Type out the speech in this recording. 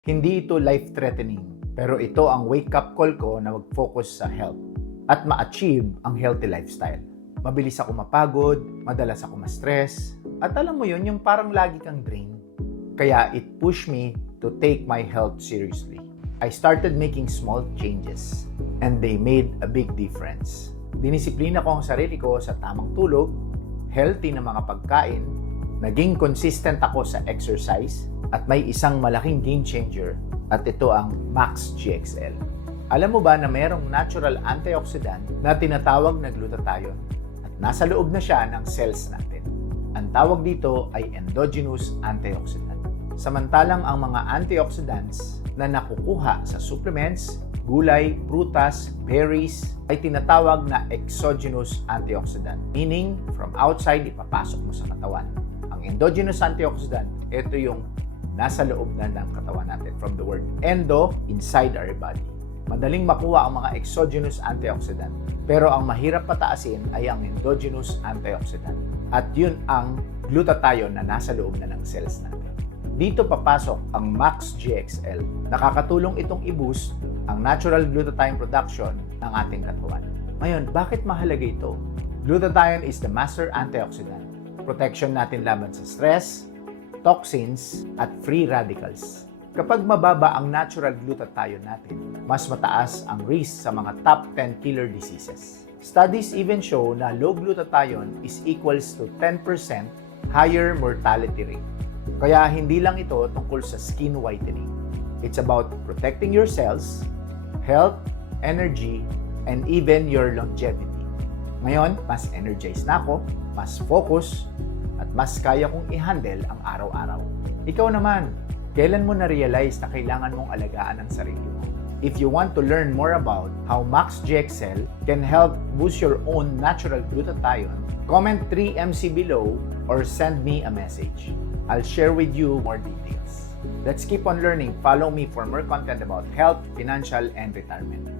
Hindi ito life-threatening, pero ito ang wake-up call ko na mag-focus sa health at ma-achieve ang healthy lifestyle. Mabilis ako mapagod, madalas ako ma-stress, at alam mo yun, yung parang lagi kang drain. Kaya it pushed me to take my health seriously. I started making small changes, and they made a big difference. Dinisiplina ko ang sarili ko sa tamang tulog, healthy na mga pagkain, naging consistent ako sa exercise, at may isang malaking game changer, at ito ang Max GXL. Alam mo ba na mayroong natural antioxidant na tinatawag na glutathione at nasa loob na siya ng cells natin? Ang tawag dito ay endogenous antioxidant. Samantalang ang mga antioxidants na nakukuha sa supplements, gulay, prutas, berries ay tinatawag na exogenous antioxidant, meaning from outside ipapasok mo sa katawan. Ang endogenous antioxidant, ito yung nasa loob na ng katawan natin. From the word endo, inside our body. Madaling makuha ang mga exogenous antioxidant. Pero ang mahirap pataasin ay ang endogenous antioxidant. At yun ang glutathione na nasa loob na ng cells natin. Dito papasok ang Max GXL. Nakakatulong itong i-boost ang natural glutathione production ng ating katawan. Ngayon, bakit mahalaga ito? Glutathione is the master antioxidant. Protection natin laban sa stress, toxins, at free radicals. Kapag mababa ang natural glutathione natin, mas mataas ang risk sa mga top 10 killer diseases. Studies even show na low glutathione is equals to 10% higher mortality rate. Kaya hindi lang ito tungkol sa skin whitening. It's about protecting your cells, health, energy, and even your longevity. Ngayon, mas energized na ako, mas focus, at mas kaya kong i-handle ang araw-araw. Ikaw naman, kailan mo na-realize na kailangan mong alagaan ang sarili mo? If you want to learn more about how Max GXL can help boost your own natural glutathione, comment 3MC below or send me a message. I'll share with you more details. Let's keep on learning. Follow me for more content about health, financial, and retirement.